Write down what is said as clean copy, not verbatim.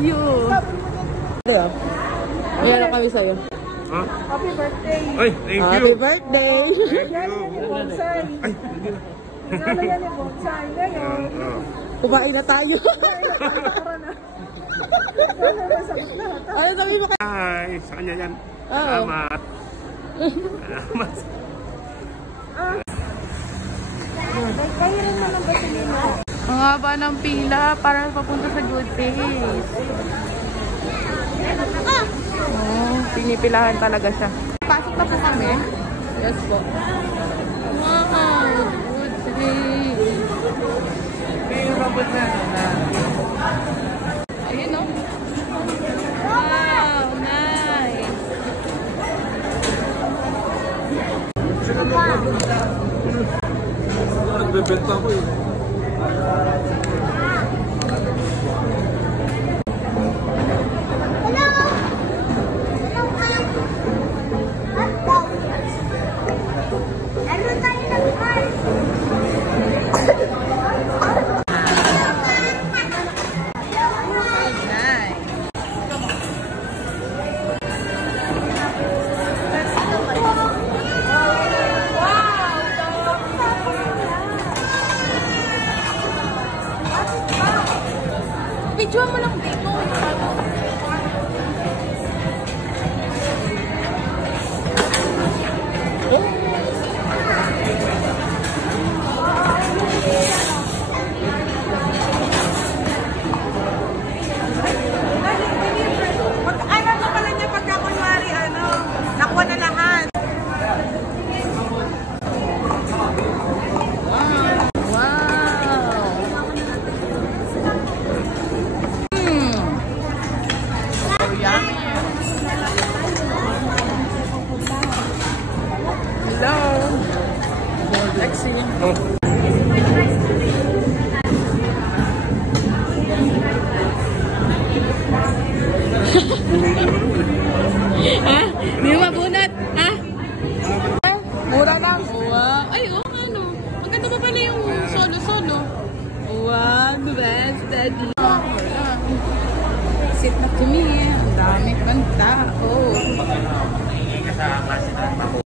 you. Meron kami sa'yo. Huh? Happy birthday. Ay, thank you. Happy birthday. Yan yung bonsai. Ay, hindi na. Nalo yan yung bonsai. Ngayon. Kumain na tayo. Ano sabi mo? Ay, sa kanya yan. Salamat. Salamat. Kayo rin mo ng basilina. Ang haba ng pila para papunta sa Good Taste. Oh, pinipilahan talaga siya. Pasok na po kami. Yes po. Wow, Good Taste. May robot na. Ayun o. Wow, nice. Nagbebenta ko eh. Video mo lang dito. Ano na pala niya pagka kunwari, nakuha na lahat. Lexi. Ha? Hindi mo mabunot? Ha? Mura lang. Wow. Ay, ano? Maganda pa pala yung solo-solo. Wow, the best, daddy. Sit na kami. Ang dami pang tao.